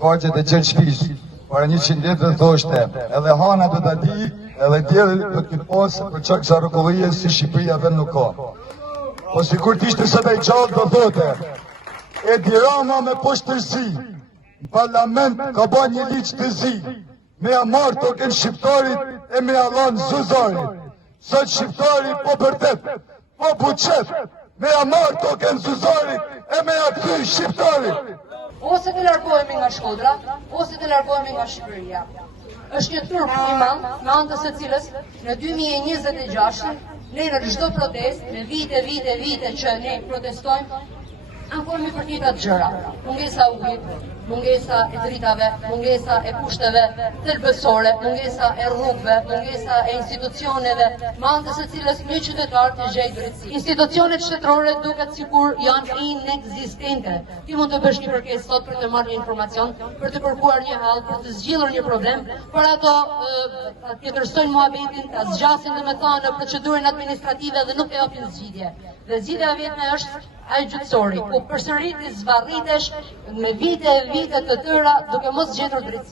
Vargjet e qenë shpish, para 100 vjetë thoshte, edhe hana do të di, edhe djeli do të këtë posë, për çka Çarrokullije si Shqipëria vetë nuk ka. Po si kur t'ishte sot e gjallë do thote, Edi Rama me poshtërsi, në parlament ka ba një liq të zi, me a marrë token shqiptarit e me a lanë zuzarit. Sot shqiptari po përtet, po buqet, me a marrë token zuzarit e me a këthy shqiptarit. Ose të largohemi nga Shkodra, ose të largohemi nga Shqipëria. Është një turp i madh, me anë të së cilës në 2026 ne në çdo protest, me vite që ne protestojmë, ankohemi për të njëjtat gjëra. Mungesa e ujit, mungesa e dritave, mungesa e kushteve thelbësore, mungesa e rrugëve, mungesa e institucioneve, me anë të së cilës një qytetar të gjejë drejtësi. Institucionet shtetërore duket sikur janë inekzistente. Ti mund të bësh një kërkesë sot për të marrë një informacion, për të kërkuar një hall, për të zgjidhur një problem, por ato të ndërsojnë muhabetin, ta zgjasin domethënë procedurën administrative dhe nuk e japin zgjidhje. Dhe zgjidhja e vetme është ai gjyqësori, ku përsëri zvarritesh me vite të tëra duke mos gjetur drejtësi.